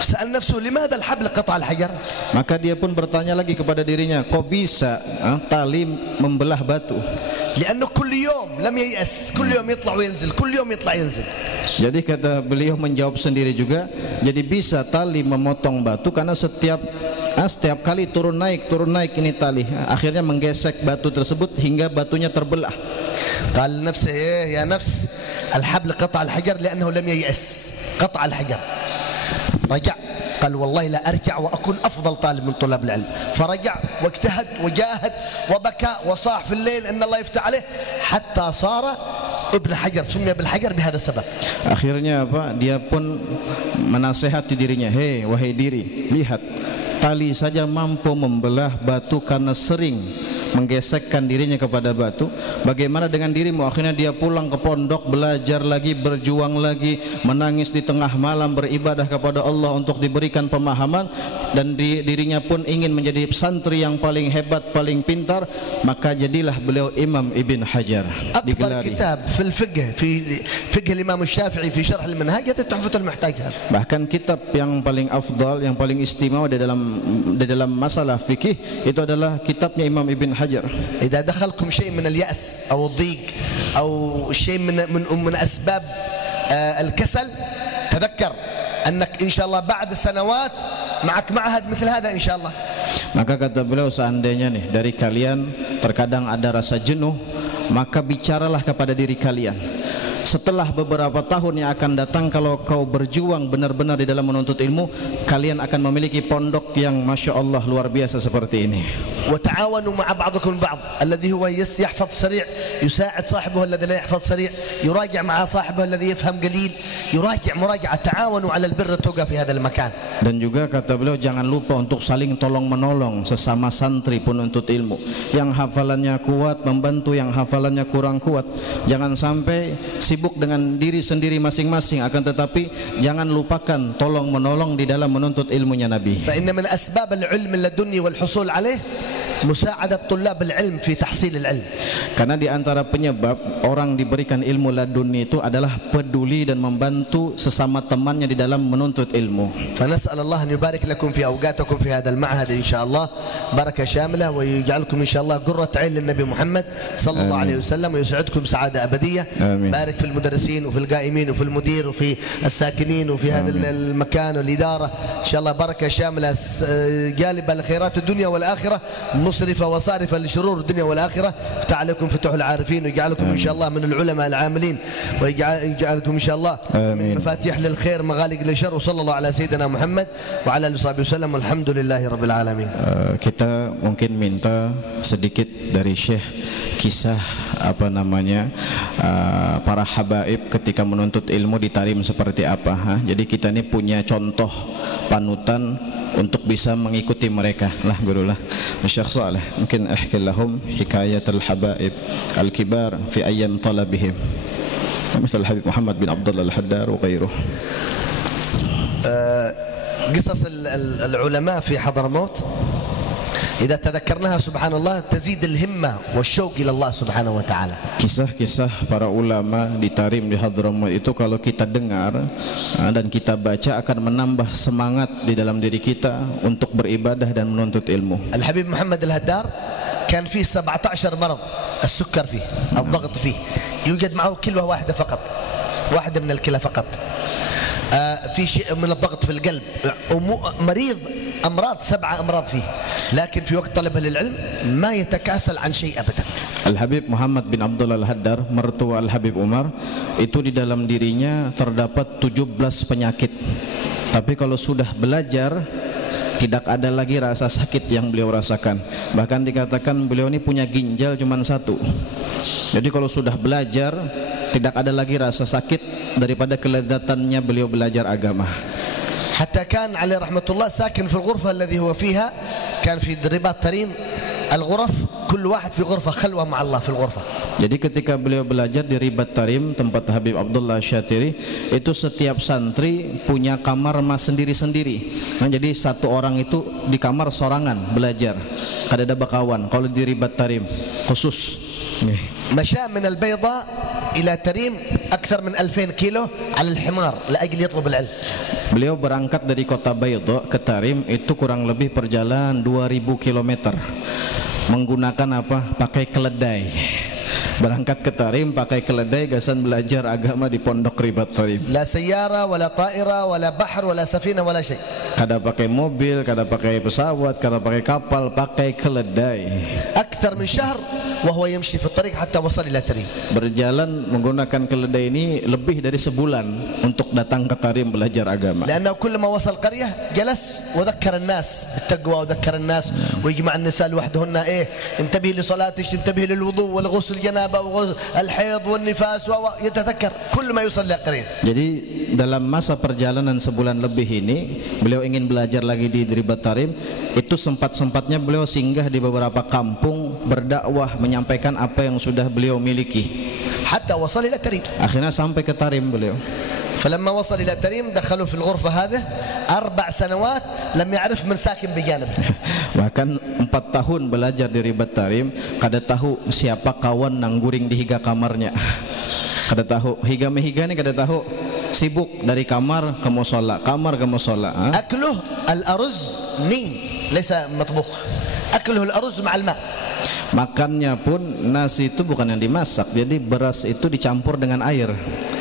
سأل نفسه لماذا الحبل قطع الحجر؟ Maka dia pun bertanya lagi kepada dirinya, kok bisa tali membelah batu? لأنه كل يوم لم ييأس، كل يوم يطلع وينزل، كل يوم يطلع ينزل. Jadi kata beliau menjawab sendiri juga, jadi bisa tali memotong batu karena setiap kali turun naik ini tali, akhirnya menggesek batu tersebut hingga batunya terbelah. قال نفسه يا نفس الحبل قطع الحجر لأنه لم ييأس، قطع الحجر. رجع قال والله لا أرجع وأكون أفضل طالب من طلاب العلم، فرجع واجتهد وجاهد وبكى وصاح في الليل أن الله يفتح عليه حتى صار ابن حجر، سمي بالحجر بهذا السبب. Akhirnya dia pun menasehati dirinya, hei wahai diri, lihat tali saja mampu membelah batu karena sering menggesekkan dirinya kepada batu. Bagaimana dengan dirimu? Akhirnya dia pulang ke pondok, belajar lagi, berjuang lagi, menangis di tengah malam, beribadah kepada Allah untuk diberikan pemahaman, dan dirinya pun ingin menjadi santri yang paling hebat, paling pintar. Maka jadilah beliau Imam Ibn Hajar. أكبر كتاب في الفقه في فقه الإمام الشافعي في شرح المنهج تحفة المحتاج. Bahkan kitab yang paling afdal, yang paling istimewa di dalam masalah fikih itu adalah kitabnya Imam Ibn Hajar. إذا دخلكم شيء من اليأس أو الضيق أو شيء من أسباب الكسل تذكر أنك إن شاء الله بعد سنوات معك معهد مثل هذا إن شاء الله. Maka kata beliau, seandainya nih dari kalian terkadang ada rasa jenuh, maka bicaralah kepada diri kalian. Setelah beberapa tahun yang akan datang, kalau kau berjuang benar-benar di dalam menuntut ilmu, kalian akan memiliki pondok yang Masya Allah luar biasa seperti ini. وتعاونوا مع بعضكم البعض، الذي هو يحفظ سريع يساعد صاحبه الذي لا يحفظ سريع، يراجع مع صاحبه الذي يفهم قليل، يراجع مراجعة، تعاونوا على البر والتقى في هذا المكان. Dan juga kata beliau, jangan lupa untuk saling tolong menolong sesama santri penuntut ilmu. Yang hafalannya kuat membantu yang hafalannya kurang kuat. Jangan sampai sibuk dengan diri sendiri masing-masing, akan tetapi jangan lupakan tolong menolong di dalam menuntut ilmunya Nabi. فإن من أسباب العلم اللدني والحصول عليه مساعدة طلاب العلم في تحصيل العلم. Karena di antara penyebab orang diberikan ilmu laduni itu adalah peduli dan membantu sesama temannya di dalam menuntut ilmu. فنسأل الله أن يبارك لكم في أوقاتكم في هذا المعهد إن شاء الله بركة شاملة، ويجعلكم إن شاء الله قرة عين للنبي محمد صلى الله عليه وسلم، ويسعدكم سعادة أبدية. آمين. بارك في المدرسين وفي القائمين وفي المدير وفي الساكنين وفي هذا المكان والإدارة إن شاء الله بركة شاملة جالبة لخيرات الدنيا والآخرة، مصرفة وصارفة لشرور الدنيا والآخرة. افتح عليكم فتوح العارفين ويجعلكم إن شاء الله من العلماء العاملين ويجعلكم إن شاء الله من مفاتيح للخير مغالق للشر. وصلى الله على سيدنا محمد وعلى آله وصحبه وسلم والحمد لله رب العالمين. Kita mungkin minta sedikit dari Syekh kisah para habaib ketika menuntut ilmu di Tarim seperti apa. Jadi kita ini punya contoh panutan untuk bisa mengikuti mereka lah gurulah. Syekh Saleh mungkin ihkil lahum hikayat al-habaib al-kibar fi ayyam talabihim مثل الحبيب محمد بن عبد الله الحدار وغيره. قصص العلماء في حضرموت إذا تذكرناها سبحان الله تزيد الهمة والشوق إلى الله سبحانه وتعالى. Kisah-kisah para ulama di Tarim di Hadramaut itu kalau kita dengar dan kita baca akan menambah semangat di dalam diri kita untuk beribadah dan menuntut ilmu. الحبيب محمد الهدار كان فيه 17 مرض، السكر فيه، الضغط فيه، يوجد معه كلوة واحدة فقط، واحدة من الكلى فقط. في شيء من الضغط في القلب، مريض أمراض 7 أمراض فيه، لكن في وقت طلبه للعلم ما يتكاسل عن شيء أبدا. Al-Habib Muhammad bin Abdullah Al-Haddar, mertua Al-Habib Umar, itu di dalam dirinya terdapat 17 penyakit. Tapi kalau sudah belajar tidak ada lagi rasa sakit yang beliau rasakan. Bahkan dikatakan beliau ini punya ginjal cuma 1. Jadi kalau sudah belajar tidak ada lagi rasa sakit daripada kelezatannya beliau belajar agama. حتى كان عليه رحمة الله ساكن في الغرفة الذي هو فيها، كان في رباط تريم الغرف كل واحد في غرفة خلوة مع الله في الغرفة. Jadi ketika beliau belajar di Ribat Tarim tempat Habib Abdullah Syatiri, itu setiap santri punya kamar mas sendiri-sendiri. Nah, jadi satu orang itu di kamar sorangan belajar, kada ada bakawan. Kalau di Ribat Tarim khusus. مشى من البيضاء إلى تريم أكثر من 2000 كيلو على الحمار لأجل يطلب العلم. Beliau berangkat dari kota Baydha ke Tarim itu kurang lebih perjalanan 2000 km. Menggunakan apa? Pakai keledai. Berangkat ke Tarim pakai keledai gasan belajar agama di pondok Ribat Tarim. La sayyara wala ta'ira wala bahr wala safina wala syai. Kada pakai mobil, kada pakai pesawat, kada pakai kapal, pakai keledai. Akthar min syahr wa huwa yamshi fi at-tariq hatta wasal ila Tarim. Berjalan menggunakan keledai ini lebih dari sebulan untuk datang ke Tarim belajar agama. Karena kullama wasal qaryah jalas wa dhakkara an-nas bit-taqwa wa dhakkara an-nas wa yajma' an-nisa lwahdahunna intabihi li salatik intabihi lil wudu wal ghusl janabah wal haid wal nifas wa yatadhakkar kull ma yusalli qaryah. Jadi dalam masa perjalanan sebulan lebih ini beliau ingin belajar lagi di Ribat Tarim. Itu sempat-sempatnya beliau singgah di beberapa kampung berdakwah menyampaikan apa yang sudah beliau miliki. Hatta wasal ila Tarim. Akhirnya sampai ke Tarim beliau. فلما وصل إلى تريم دخلوا في الغرفة هذه 4 سنوات لم يعرف من ساكن بجانبه. Bahkan 4 tahun belajar di Ribat Tarim, kada tahu siapa kawan nangguring di higa kamarnya. Kada tahu higa mehiga ni kada tahu. Sibuk dari kamar ke musola, kamar ke musola. Akluh al-aruz min laysa matbukh. Akluh al-aruz ma'al ma'. Makannya pun nasi itu bukan yang dimasak, jadi beras itu dicampur dengan air.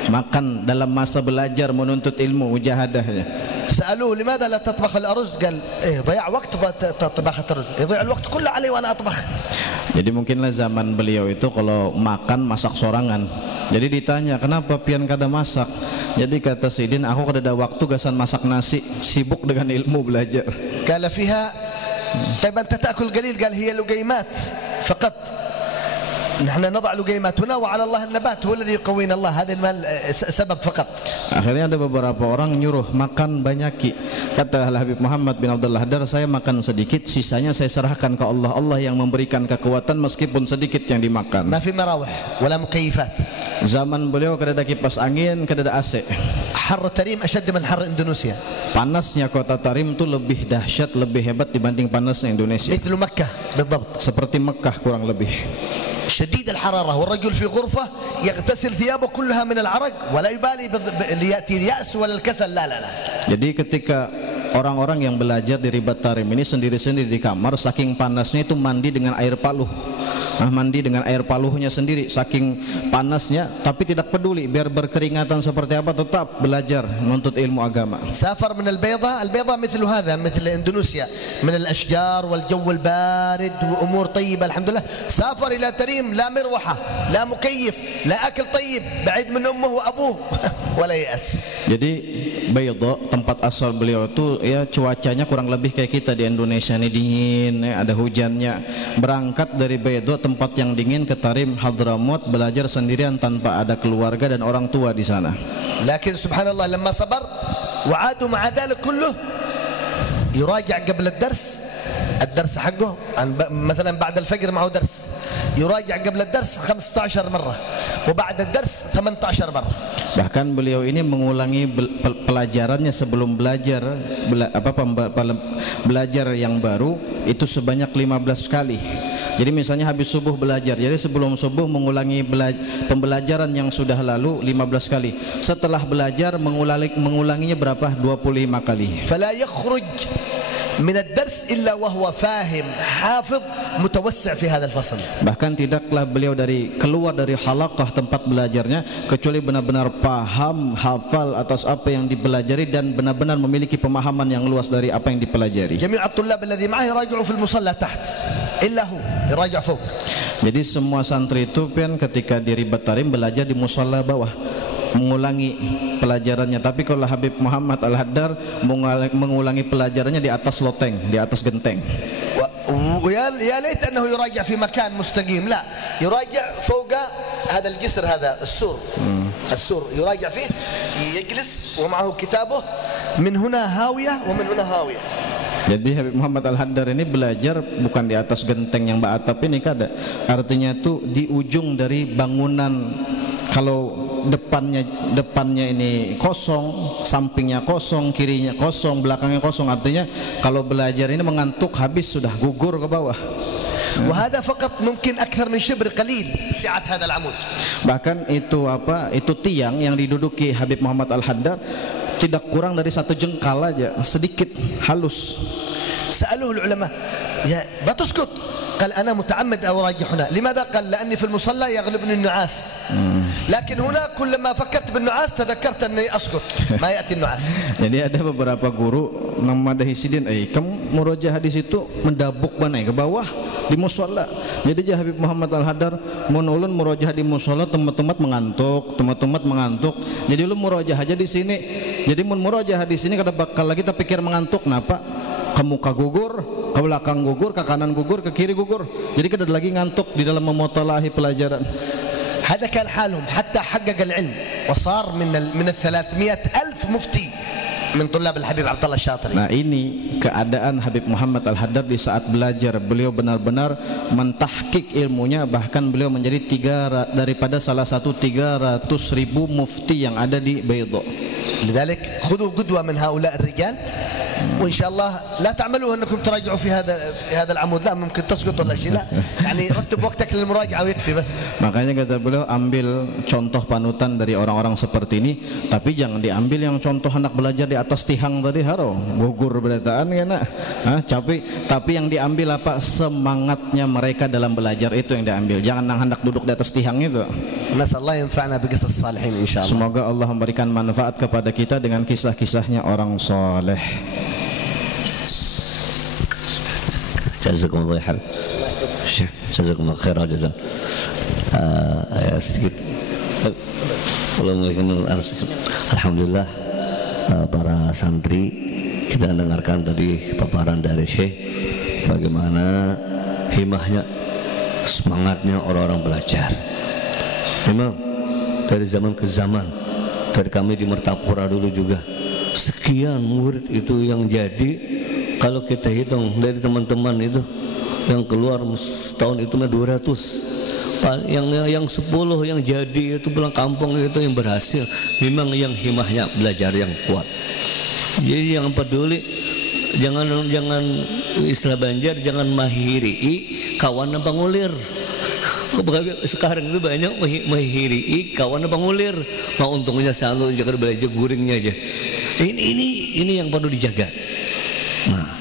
Makan dalam masa belajar menuntut ilmu mujahadahnya. سألوه لماذا لا تطبخ الأرز؟ قال ضيع وقت طبخ الرز يضيع الوقت كله علي وأنا أطبخ. Jadi mungkinlah zaman beliau itu kalau makan masak sorangan. Jadi ditanya kenapa pian kada masak? Jadi kata Sidin, aku kada ada waktu gasan masak nasi, sibuk dengan ilmu belajar. قال فيها طيب أنت تأكل قليل؟ قال هي لقيمات فقط. نحن نضع لقيمات هنا وعلى الله النبات هو الذي يقوينا الله. هذا المال سبب فقط. Akhirnya ada beberapa orang nyuruh makan banyaki. Kata Habib Muhammad bin Abdullah Haddar, saya makan sedikit, sisanya saya serahkan ke Allah. Allah yang memberikan kekuatan meskipun sedikit yang dimakan. ما في مراوح ولا مكيفات. Zaman beliau kada ada kipas angin, kada ada AC. حر تريم أشد من حر إندونيسيا. Panasnya kota Tarim itu lebih dahsyat, lebih hebat dibanding panasnya Indonesia. مثل مكة بالضبط. Seperti Mekah kurang lebih. شديد الحرارة والرجل في غرفة يغتسل ثيابه كلها من العرق ولا يبالي يأتي اليأس ولا الكسل. لا لا لا. Jadi ketika orang-orang yang belajar di Ribat Tarim ini sendiri-sendiri di kamar, saking panasnya itu mandi dengan air paluh. Mandi dengan air paluhnya sendiri saking panasnya, tapi tidak peduli biar berkeringatan seperti apa, tetap belajar menuntut ilmu agama. سافر من البيضاء مثل هذا، مثل اندونيسيا، من الاشجار والجو البارد وامور طيبه الحمد لله. سافر الى تريم، لا مروحه لا مكيف لا اكل طيب، بعيد من امه وابوه ولا يأس. Jadi Baydha, tempat asal beliau itu ya cuacanya kurang lebih kayak kita di Indonesia ini, dingin ya, ada hujannya. Berangkat dari Baydha, tempat yang dingin, ke Tarim Hadramut, belajar sendirian tanpa ada keluarga dan orang tua di sana. لكن سبحان الله لما صبر وعادوا مع ذلك كله يراجع قبل الدرس حقه، مثلا بعد الفجر معه درس، يراجع قبل الدرس 15 مرة وبعد الدرس 18 مرة. Bahkan beliau ini mengulangi pelajarannya sebelum belajar belajar yang baru itu sebanyak 15 kali. Jadi misalnya habis subuh belajar, jadi sebelum subuh mengulangi pembelajaran yang sudah lalu 15 kali. Setelah belajar mengulanginya berapa? 25 kali. فلا يخرج من الدرس إلا وهو فاهم حافظ متوسع في هذا الفصل. Bahkan tidaklah beliau keluar dari halaqah tempat belajarnya kecuali benar-benar paham, hafal atas apa yang dipelajari dan benar-benar memiliki pemahaman yang luas dari apa yang dipelajari. جميع الطلاب الذي معه يراجعوا في المصلى تحت إلا هو يراجع فوق. Jadi semua santri itu kan ketika di Ribat Tarim belajar di musalla bawah, mengulangi pelajarannya. Tapi kalau Habib Muhammad Al-Haddar mengulangi pelajarannya di atas loteng, di atas genteng. يا ليت أنه يراجع في مكان مستقيم، لا يراجع فوق هذا الجسر، هذا السور يراجع فيه، يجلس ومعه كتابه، من هنا هاوية ومن هنا هاوية. Jadi Habib Muhammad Al-Haddar ini belajar bukan di atas genteng yang beratap ini kada. Artinya tuh di ujung dari bangunan. Kalau depannya ini kosong, sampingnya kosong, kirinya kosong, belakangnya kosong, artinya kalau belajar ini mengantuk, habis sudah gugur ke bawah. وهذا فقط ممكن أكثر من شبر قليل سعة هذا العمود. Bahkan itu tiang yang diduduki Habib Muhammad Al-Haddar tidak kurang dari 1 jengkal aja, sedikit halus. سألوه العلماء يا بتسكت؟ قال أنا متعمد أراجع هنا. لماذا؟ قال لأني في المصلى يغلبني النعاس، لكن هنا كلما فكرت بالنعاس تذكرت أني أسكت ما يأتي النعاس. Jadi ada beberapa guru memadahi sidin, kamu murojaah di situ mendabuk mana ke bawah di musola. Jadi Habib Muhammad Al-Haddar mun ulun murojaah di musola temat-temat mengantuk. Jadi lu murojaah aja di sini. Jadi mun murojaah di sini kada bakal lagi kita pikir mengantuk. Kenapa? Ke muka gugur, ke belakang gugur, ke kanan gugur, ke kiri gugur. Jadi kada lagi ngantuk di dalam memotolahi pelajaran. هذا كان حالهم حتى حقق العلم وصار من 300,000 مفتي من طلاب الحبيب عبد الله الشاطري. Nah, ini keadaan Habib Muhammad Al-Haddar di saat belajar. Beliau benar-benar mentahqiq ilmunya, bahkan beliau menjadi daripada salah satu 300.000 mufti yang ada di Baydha. لذلك خذوا قدوة من هؤلاء الرجال، وإن شاء الله لا تعملوا أنكم تراجعوا في هذا العمود، لا ممكن تسقط ولا شيء، لا يعني رتب وقتك للمراجعة ويكفي بس. Makanya kata beliau, ambil contoh panutan dari orang-orang seperti ini, tapi jangan diambil yang contoh anak belajar di atas tihang tadi, haro gugur berataan ya nak. Tapi yang diambil apa? Semangatnya mereka dalam belajar itu yang diambil. Jangan hendak duduk di atas tihang itu. Nasallahu yanfa'na biqisas salihin insyaallah. Semoga Allah memberikan manfaat kepada kita dengan kisah-kisahnya orang soleh. Jazakumullah khair. Syekh, jazakumullah khair jazak. Sedikit. Alhamdulillah para santri kita dengarkan tadi paparan dari Syekh bagaimana himahnya, semangatnya orang-orang belajar. Memang dari zaman ke zaman, dari kami di Mertapura dulu juga sekian murid itu yang jadi. Kalau kita hitung dari teman-teman itu yang keluar setahun itu 200, yang 10 yang jadi itu pulang kampung itu yang berhasil. Memang yang himahnya belajar yang kuat. Jadi yang peduli jangan istilah Banjar, jangan mahiri kawan pangulir. Sekarang itu banyak mahiri kawan pangulir. Mau untungnya selalu jangan belajar guringnya aja. Ini yang perlu dijaga. Nah,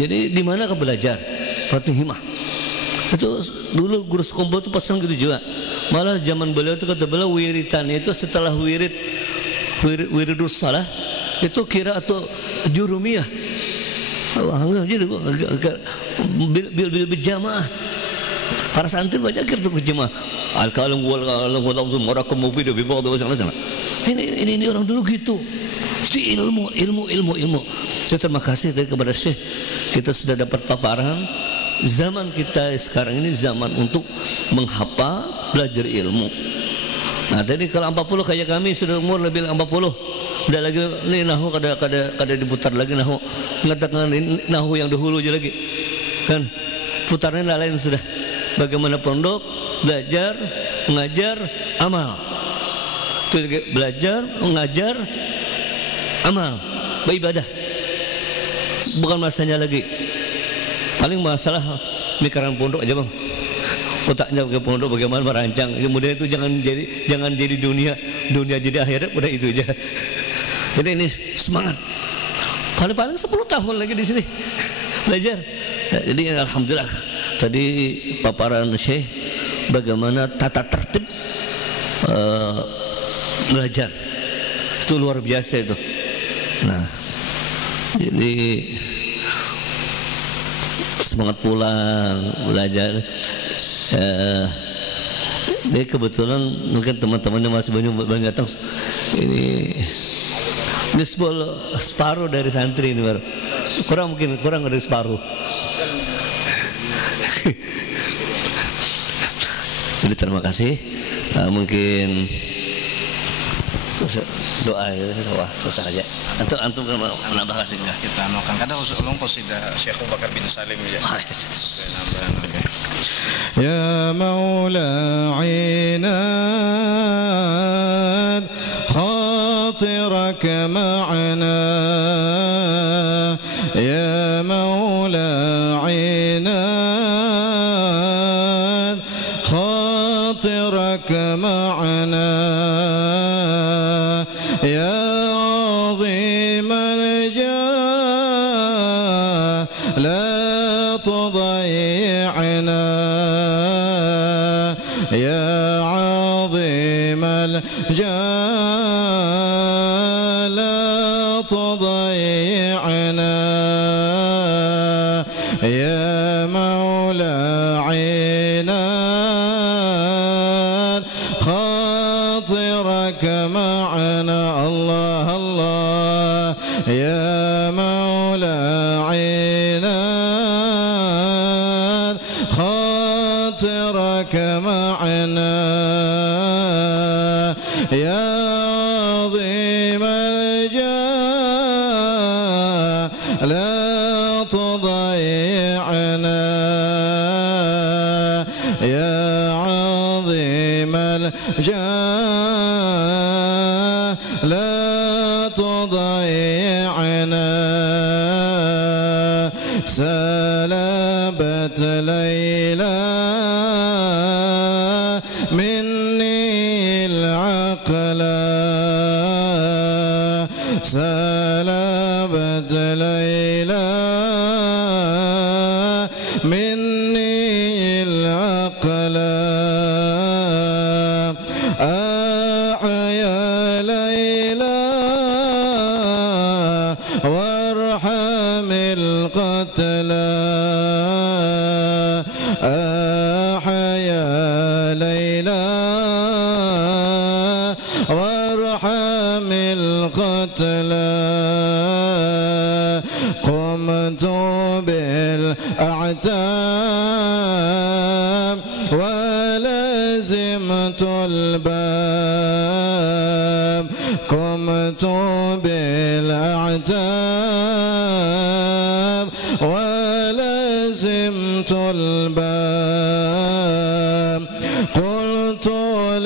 jadi di mana kau belajar? Waktu himah. Itu dulu guru sekompol itu pesan gitu juga. Malah zaman beliau itu kata beliau wiritan itu setelah wiridus salah itu kira atau jurumiyah. Jadi bil berjamaah. Para santri baca kira itu berjamaah. Al-kalam wal lafzum murakkab mufid bi ba'd wa sana. Ini orang dulu gitu. Jadi ilmu. Saya terima kasih kepada Syekh. Kita sudah dapat paparan. Zaman kita sekarang ini zaman untuk menghafal, belajar ilmu. Nah, jadi kalau 40 kayak kami sudah umur lebih 40. Udah lagi ini nahu kada diputar lagi nahu. Mengatakan nahu yang dahulu aja lagi. Kan putarnya lain sudah. Bagaimana pondok, belajar, mengajar, amal. Itu belajar, mengajar, amal, beribadah. Bukan masanya lagi. Paling masalah mikiran pondok aja bang. Otaknya ke pondok bagaimana merancang. Kemudian itu jangan jadi dunia jadi akhirat. Udah itu aja. Jadi ini semangat. Paling 10 tahun lagi di sini belajar. Jadi alhamdulillah tadi paparan Syekh bagaimana tata tertib belajar itu luar biasa itu. Nah, jadi semangat pulang belajar. Ini kebetulan mungkin teman-temannya masih banyak datang. Ini separuh dari santri ini baru. Kurang dari separuh. Jadi terima kasih. Mungkin doa ya, selesai aja. Antum menambah kasih enggak? Kita anukan kadang ulung qasidah Syekh Abu Bakar bin Salim ya. Ya Maula Ainad khatirak ma'ana ya Maula Ainad khatirak ma'ana ya عظيم الجاه لا تضيعنا يا عظيم الجاه لا تضيعنا يا مولى عينان خاطرك معنا الله يا مولى عينان خاطرك معنا يا عظيم الجاه لا تضيعنا يا عظيم الجاه لا تضيعنا سلبت ليلى مني العقل سلبت ليلى مني العقل أحيا ليلى وارحم القتلى أحيا ليلى وارحم القتلى قمت بالأعتاب ولزمت الباب قمت بالأعتاب ولزمت الباب قلت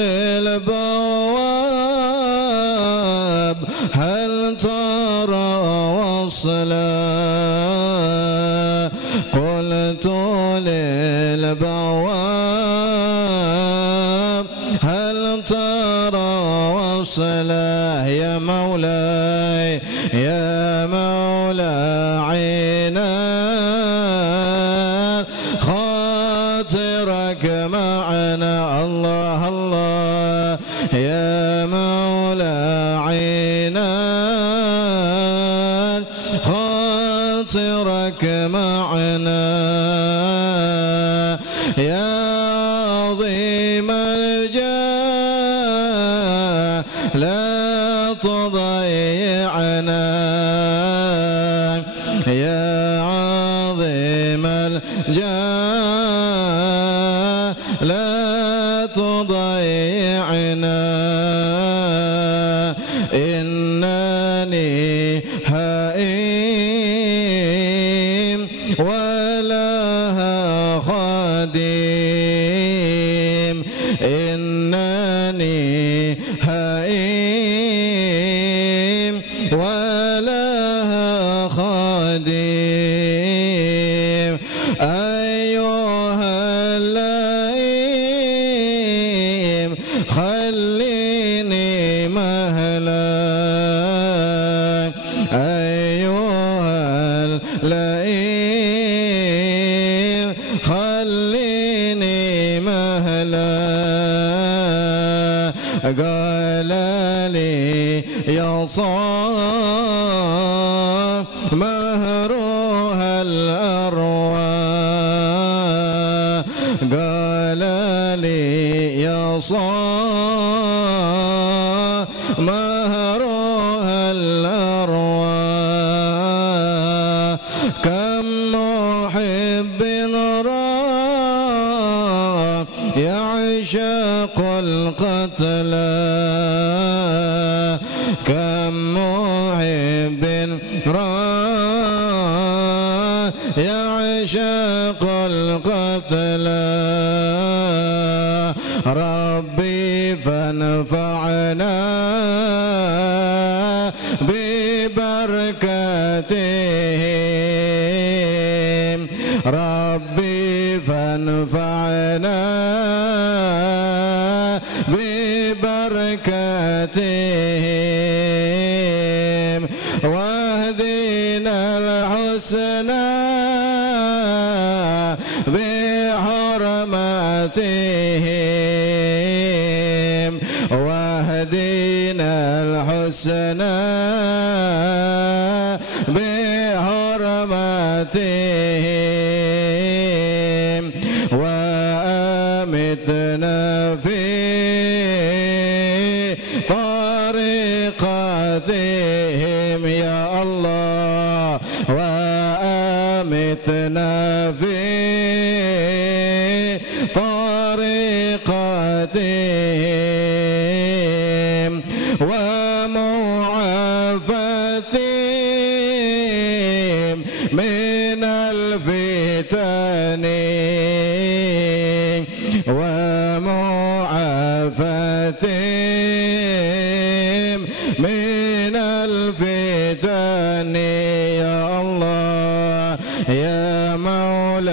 للبواب هل ترى وصلا قلت للبواب هل ترى وصلا يا مولاي يا مولاي عينا خاطرك معنا الله الله يا مولاي عينا خاطرك معنا يا عظيم الجاه لا تضيعنا يا عظيم الجاه لا تضيعنا إنني هائم ولها خادم إنني هائم ولها خادم أيها اللئيم خليني مهلا أيها اللئيم خليني مهلا قال لي يا صام مهرها الأرواح قال لي يا صام مهرها الأرواح كم محب راه يعشق القتلى كم محب راه يعشق القتلى ربي فانفعنا ببركاتهم ربي فانفعنا ببركاتهم واهدنا الحسنى بحرماتهم واهدنا الحسنى بحرماتهم وأمتنا في طريقتهم يا الله وأمتنا في طريقتهم ومعافتهم من الفتن ومعافتهم من الفتن يا الله يا مولانا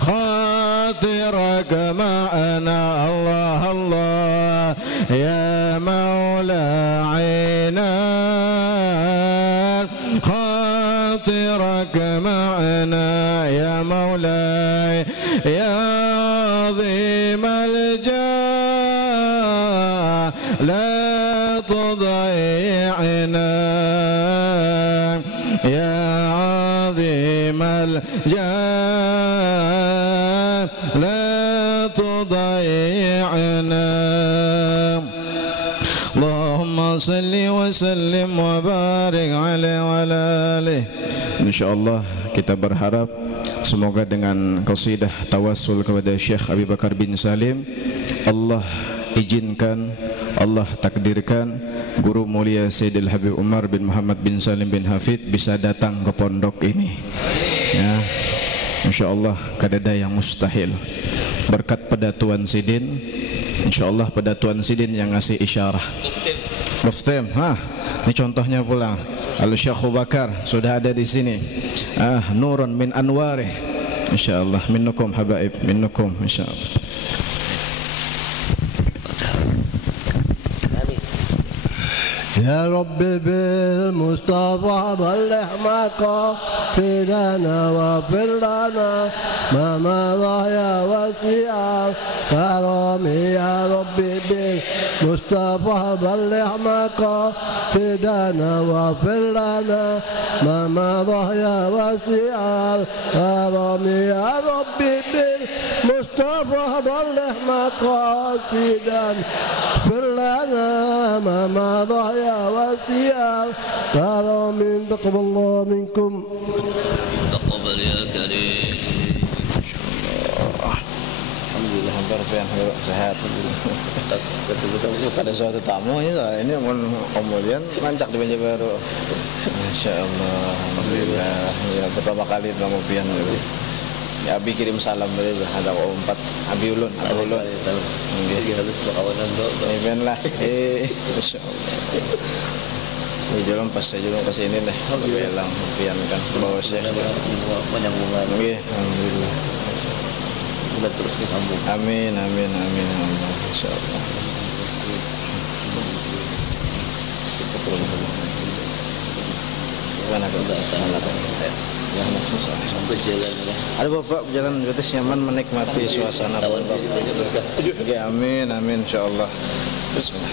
خاطرك معنا الله الله يا مولانا خاطرك معنا يا مولاي يا عظيم الجاه لا تضيعنا يا عظيم الجاه لا تضيعنا اللهم صل وسلم وبارك عليه وعلى آله. Insyaallah kita berharap semoga dengan qasidah tawassul kepada Syekh Abi Bakar bin Salim Allah izinkan, Allah takdirkan guru mulia Sayyidil Habib Umar bin Muhammad bin Salim bin Hafid bisa datang ke pondok ini ya. Insyaallah kadada yang mustahil berkat pada Tuan Sidin. Insyaallah pada Tuan Sidin yang ngasih isyarah Muftim, ini contohnya pula Al-Syekh Abu Bakar sudah ada di sini. Nurun min anwarih. Insyaallah minnukum habaib, minnukum insyaallah. يا رب بالمصطفى بلغ مقاصدنا واغفر لنا ما مضى يا وسيع الكرم يا رب بالمصطفى بلغ مقاصدنا واغفر لنا ما مضى يا وسيع الكرم يا رب بالمصطفى بلغ مقاصدنا واغفر لنا ما مضى يا وسيع الكرم تقبل الله منكم تقبل يا كريم. Alhamdulillah hampir sehat. Ada suatu tamu ini Om Mulyan lancak di meja baru. Masya Allah, alhamdulillah. Ya pertama kali tamu pian. Ya Abi kirim salam dari ada Om 4 Abi ulun. Nggih harus kawanan do. Amin lah. Masya Allah. Ini jalan pas saya jalan ke sini deh. Bilang pian kan bawa saya. Penyambungan. Nggih, alhamdulillah. Dan terus disambung. Amin, amin, amin, amin. Insyaallah. Gimana kalau sana? Ya, sampai jalan ya. Ada Bapak berjalan gratis nyaman menikmati suasana pondok. Ya, amin, amin insyaallah. Bismillah.